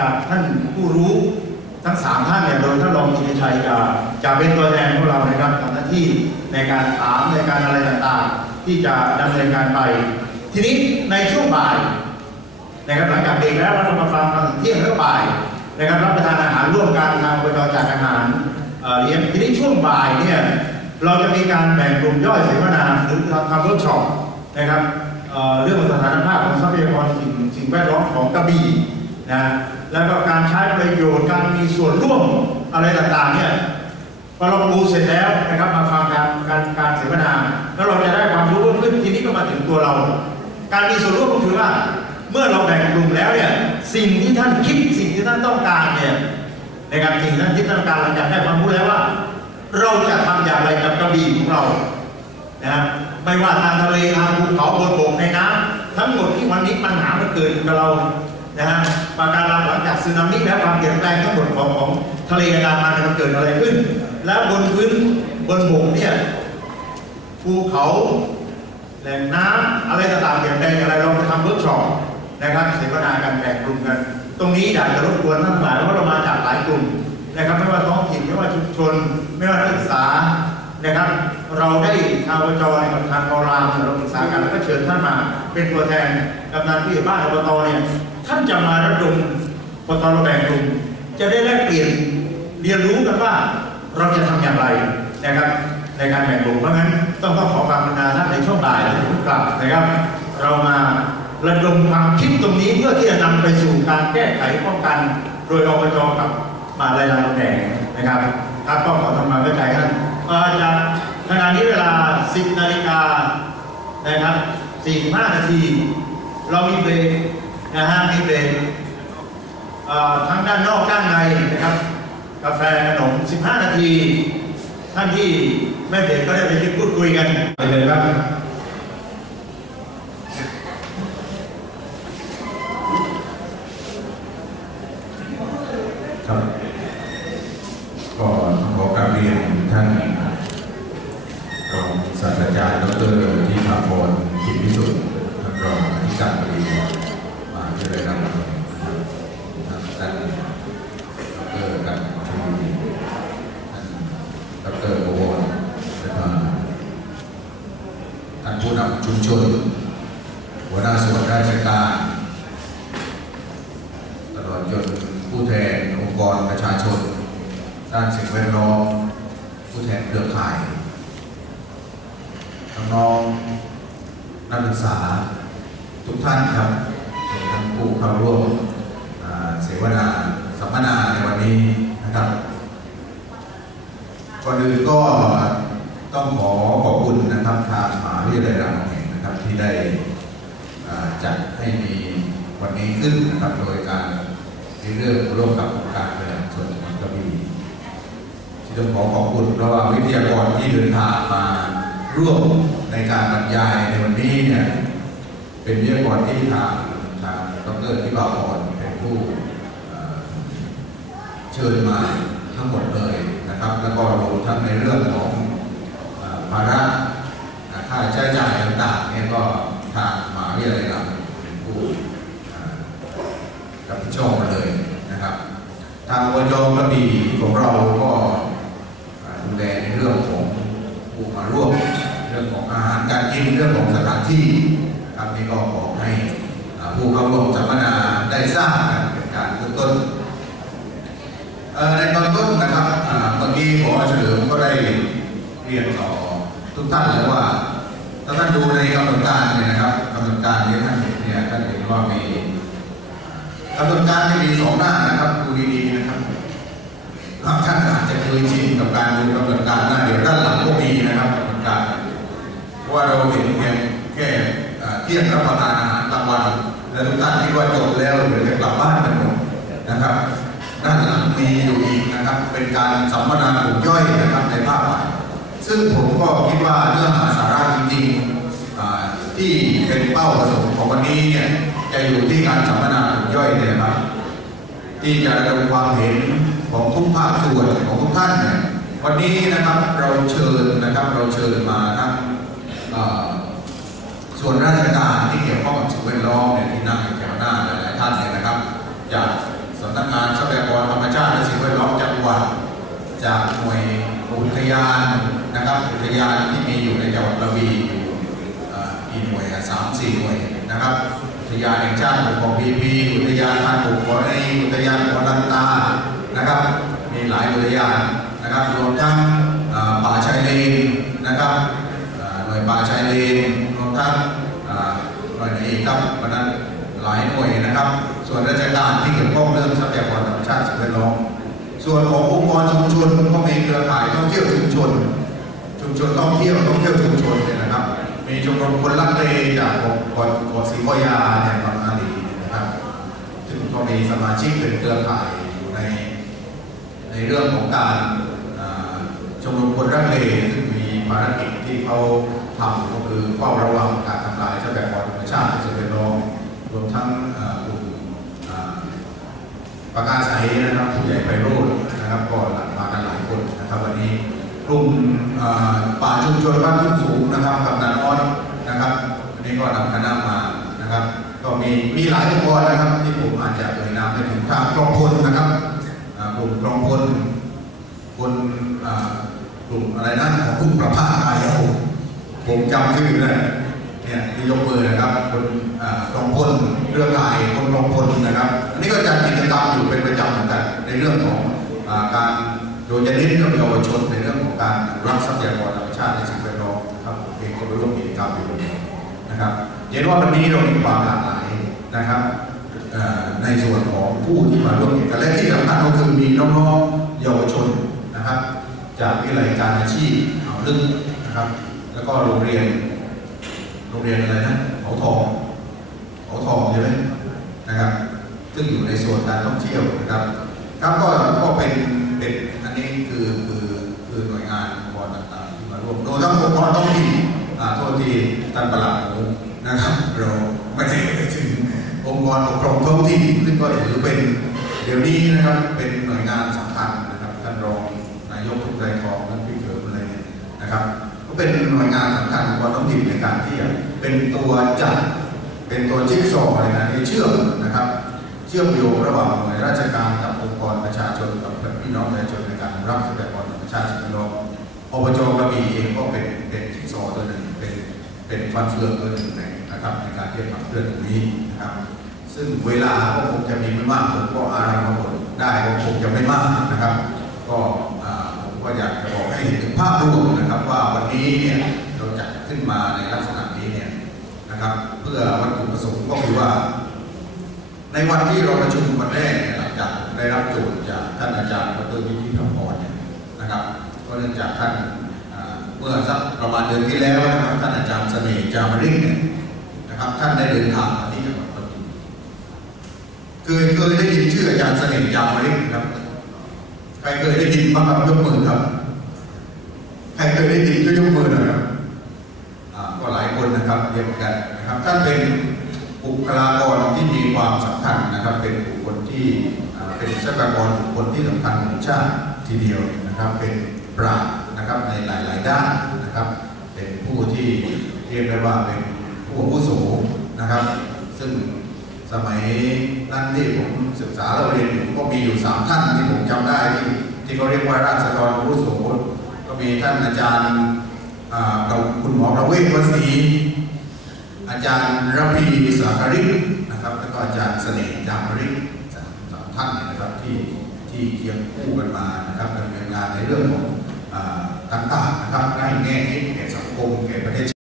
จากท่านผู้รู้ทั้งสามท่านเนี่ยโดยท่านรองกิติชัยจะจะเป็นตัวแทนของเรานะครับทำหน้าที่ในการถามในการอะไรต่างๆ ที่จะดำเนินการไป ทีนี้ในช่วงบ่ายนะครับหลังจากเบรกแล้วเราจะมาฟังตอนเที่ยงแล้วบ่ายนะครับรับประทานอาหารร่วมกันทางบริการจากอาหารเลี้ยงทีนี้ช่วงบ่ายเนี่ยเราจะมีการแบ่งกลุ่มย่อยเสวนาหรือทำเวิร์กช็อปนะครับเอ่อเรื่องสถานภาพของทรัพยากรสิ่งสิ่งแวดล้อมของกระบี่นะ แล้วก็การใช้ประโยชน์การมีส่วนร่วมอะไรต่างๆเนี่ยพอเราดูเสร็จแล้วนะครับมาฟังการการการเสวนาแล้วเราจะได้ความรู้เพิ่มขึ้นทีนี้ก็มาถึงตัวเรา การมีส่วนร่วมก็คือว่า เมื่อเราแบ่งกลุ่มแล้วเนี่ยสิ่งที่ท่านคิดสิ่งที่ท่านต้องการเนี่ยนะครับสิ่งที่ท่านคิดต้องการหลังจากได้ความรู้แล้วว่า เราจะทำอย่างไรกับกระบี่ของเรานะไม่ว่าทางทะเลทางภูเขาบนบกในน้ำทั้งหมดที่วันนี้ปัญหามันเกิดกับเรานะฮะ ปะการังหลังจากสึนามิแล้วความเปลี่ยนแปลงทั้งหมดของของทะเลอันดามันมันเกิดอะไรขึ้น แล้วบนพื้นบนบกเนี่ยภูเขาแหล่งน้ำอะไรต่างๆเปลี่ยนแปลงอะไรเราไปทำเวิร์กช็อปนะครับเสวนากันแบ่งกลุ่มกัน ตรงนี้อยากจะรบกวนท่านหลายเพราะเรามาจากหลายกลุ่มนะครับไม่ว่าท้องถิ่นไม่ว่าชุมชน ไม่ว่านักศึกษานะครับ เราได้ทางอบจในกับทางกรามเราปรึกษากันแล้วก็เชิญท่านมา เป็นตัวแทนกำนันผู้ใหญ่บ้านอบตเนี่ย ท่านจะมาระดมพอตอนเราแบ่งกลุ่มจะได้แลกเปลี่ยนเรียนรู้กันว่าเราจะทำอย่างไรนะครับ ในการแบ่งกลุ่มเพราะงั้นต้องต้องขอความกรุณาท่านในช่วงบ่ายและช่วงกลับนะครับ เรามาระดมความคิดตรงนี้เพื่อที่จะนำไปสู่การแก้ไขป้องกัน โดยอบจกับมหาลัยรามคำแหงนะครับครับก็ขอทำความเข้าใจท่านอ่อจากขณะนี้เวลา 10 นาฬิกานะครับ 45 นาที เรามีเบรก นะฮะมีเบรกเอ่อทั้งด้านนอกด้านในนะครับ กาแฟขนม 15 นาที ท่านที่ไม่เบรกก็ได้ไปพูดคุยกันไปเลยครับครับก็ขอกราบเรียนท่านรองศาสตราจารย์ดรที่ภาพรกิจพิสุทธิ์ท่านรองอธิการบดี ทยาลัยรามคำแหงนท่านดรกันชลีท่านดรโอวรและก็ท่านผู้นำชุมชน หัวหน้าส่วนราชการตลอดจนผู้แทนองค์กรประชาชน ด้านสิ่งแวดล้อมผู้แทนเครือข่ายน้องนักศึกษาทุกท่านครับ ทั้งผู้เข้าร่วมเสวนาสัมมนาในวันนี้นะครับก่อนอื่นก็ต้องขอขอบคุณนะครับทางมหาวิทยาลัยรามคำแหงนะครับที่ได้จัดให้มีวันนี้ขึ้นนะครับโดยการในเรื่องร่วมกับองค์การบริหารส่วนจังหวัดกระบี่ที่ต้องขอขอบคุณเพราะว่าวิทยากรที่เดินทางมาร่วมในการบรรยายในวันนี้เนี่ยเป็นวิทยากรที่ทาง ทางดรที่บาพรเป็นผู้เชิญมาทั้งหมดเลยนะครับ แล้วก็รวมทั้งในเรื่องของภาระค่าใช้จ่ายต่างๆเนี่ยก็ทางมหาวิทยาลัยเราเป็นผู้รับผิดชอบมาเลยนะครับ ทางอบจกระบี่ของเราก็ดูแลในเรื่องของผู้มาร่วมเรื่องของอาหารการกินเรื่องของสถานที่ครับนี่ก็ขอให้ ผู้เข้าร่วมสัมมนาได้ทราบกันเป็นการเบื้องต้นในตอนต้นนะครับเมื่อกี้หมอเฉลิมก็ได้เรียนต่อทุกท่านแล้วว่าถ้าท่านดูในกำหนดการเนี่ยนะครับกำหนดการที่ท่านเห็นเนี่ยท่านเห็นว่ามีกำหนดการที่มีสองหน้านะครับดูดีๆนะครับบางท่านอาจจะเคยชินกับการดูกำหนดการหน้าเดี๋ยวด้านหลังก็มีนะครับกำหนดการเพราะว่าเราเห็นเพียงแค่เที่ยงรับประทานอาหารกลางวัน และทุกท่านคิดว่าจบแล้วเดี๋ยวจะกลับบ้านกันหมดนะครับด้านหลังมีอยู่อีกนะครับ เป็นการสัมมนากลุ่มย่อยนะครับในภาพบ่ายซึ่งผมก็คิดว่าเนื้อหาสาระจริงๆที่เป็นเป้าประสงค์ของวันนี้เนี่ยจะอยู่ที่การสัมมนากลุ่มย่อยเนี่ยนะครับ ที่จะระดมความเห็นของทุกภาคส่วนของทุกท่านเนี่ยวันนี้นะครับเราเชิญนะครับเราเชิญมาทั้งเอ่อส่วนราชการที่เกี่ยวข้องกับสิ่งแวดล้อมเนี่ยที่นั่งอยู่แถวหน้าหลายๆท่านเนี่ยนะครับ จากสำนัก จากหน่วยอุทยานนะครับอุท ยานที่มีอยู่ในจังหวัดกระบี่อยู่อ่อกี่หน่วยสามสี่หน่วยนะครับอุทยานแห่งชาติของพีพีอุทยานทานบุกขอในอุทยานของลันตานะครับ มีหลายอุทยานนะครับรวมทั้งป่าชายเลนนะครับหน่วยป่าชายเลนรวมทั้งหน่วยไหนอีกครับวันนั้นหลายหน่วยนะครับ ส่วนราชการที่เกี่ยวข้องเรื่องทรัพยากรธรรมชาติสิ่งแวดล้อมส่วนขององค์กรชุมชนก็มีเครือข่ายท่องเที่ยวชุมชน มชนท่องเที่ยวท่องเที่ยวชุมชนเนี่ยนะครับ มีชมรมคนรักเลจากเกาะเกาะเกาะศรีพยาเนี่ยบางอาลีนะครับซึ่งก็มีสมาชิกเป็นเครือข่ายอยู่ใน ในเรื่องของการชมรมคนรักเลซึ่งมีภารกิจที่เขาทำก็คือเฝ้าระวังการทำลายทรัพยากรธรรมชาติในสิ่งแวดล้อมรวมทั้งกลุ่มประกาศใสนะครับผู้ใหญ่ไปโรดนะครับก็มากันหลายคนนะครับวันนี้ กลุ่มป่าชุมชนบ้านทุ่งสูงนะครับกับนันออสนะครับวันนี้ก็นำคณะมานะครับ ก็มีมีหลายองค์กรนะครับที่ผมอาจจะเอ่ยนามไปถึงทางกองพลนะครับกลุ่มกองพลคนกลุ่มอะไรนะของกลุ่มประภาสอายโอผมจำชื่อได้เนี่ยที่ยกมือนะครับคนอ่ารองพลเรื่อข่ายคนรองพลนะครับ อันนี้ก็จัดกิจกรรมอยู่เป็นประจำเหมือนกันในเรื่องของอการ โดยจะเน้นเรื่องเยาวชนในเรื่องของการรักทรัพยากรธรรมชาติในสิ่งแวดล้อมนะครับผมเองก็ไปร่วมกิจกรรมอยู่นะครับเห็นว่าวันนี้เรามีความหลากหลายนะครับในส่วนของผู้ที่มาร่วมกิจกรรมและที่สำคัญก็คือมีน้องๆเยาวชนนะครับ จากวิทยาลัยการอาชีพอ่าลึกนะครับ แล้วก็โรงเรียน โรงเรียนอะไรนะเขาทองเขาทองใช่ไหมนะครับ ซึ่งอยู่ในส่วนการท่องเที่ยวนะครับครับก็ก็เป็น เป็นอันนี้คือคือคือหน่วยงานองค์กรต่างๆที่มาร่วมโดยทั้งองค์กรท้องถิ่นอ่าโทษทีท่านประหลัดนะครับ เราไม่ได้ไปถึงองค์กรปกครองท้องถิ่นซึ่งก็ถือเป็นเดี๋ยวนี้นะครับเป็นหน่วยงานสำคัญนะครับท่านรองนายกทุกใจทองท่านพี่เขิมอะไรนะครับ ก็เป็นหน่วยงานสำคัญของความท้องถิ่นในการที่จะเป็นตัวจัดเป็นตัวจิ๊กซอในการที่เชื่อมนะครับ เชื่อมโยงระหว่างหน่วยราชการกับองค์กรประชาชนกับพี่น้องประชาชนในการรับทรัพยากรธรรมชาติสิ่งแวดล้อมอบจกระบี่เองก็เป็นเป็นจิ๊กซอตัวหนึ่งเป็นเป็นฟันเฟืองตัวหนึ่งในนะครับในการเที่จะขับเคลื่อนตรงนี้นะครับซึ่งเวลาก็คงจะมีไม่มากผมก็อารัมพบทได้ก็คงจะไม่มากนะครับ ก็ผมก็อยากจะบอกให้เห็นภาพรวมนะครับว่าวันนี้เนี่ยเราจัดขึ้นมาในลักษณะนี้เนี่ยนะครับ เพื่อวัตถุประสงค์ก็คือว่า ในวันที่เราประชุมวันแรกเนี่ยหลังจากได้รับโจทย์จากท่านอาจารย์ดรวิทิพพรเนี่ยนะครับก็เนื่องจากท่านเมื่อสักประมาณเดือนที่แล้วนะครับท่านอาจารย์เสน่ห์จามริกเนี่ยนะครับท่านได้เดินทางมาที่จังหวัดปทุมเคยเคยได้ยินชื่ออาจารย์เสน่ห์จามริกไหมครับใครเคยได้ยินบ้างครับยกมือครับใครเคยได้ยินช่วยกมือหน่อยครับก็หลายคนนะครับเรียนกันนะครับท่านเป็น บุคลากรที่มีความสำคัญนะครับ เป็นบุคคลที่เป็นทรัพยากรบุคคลที่สำคัญของชาติทีเดียวนะครับเป็นปราชญ์นะครับในหลาย ๆ ด้านนะครับ เป็นผู้ที่เรียกได้ว่าเป็นผู้อาวุโสนะครับ ซึ่งสมัยนั้นที่ผมศึกษาเราเรียนอยู่ก็มีอยู่สามท่านที่ผมจำได้ที่ที่เขาเรียกว่าราษฎรอาวุโสก็มีท่านอาจารย์อ่ากับคุณหมอประเวศวสี อาจารย์ระพีสาคริกนะครับแล้วก็อาจารย์เสน่ห์จามริกสามท่านนะครับที่ที่เคียงคู่กันมานะครับดำเนินงานในเรื่องของต่างๆนะครับให้แง่คิดแก่สังคมแก่ประเทศ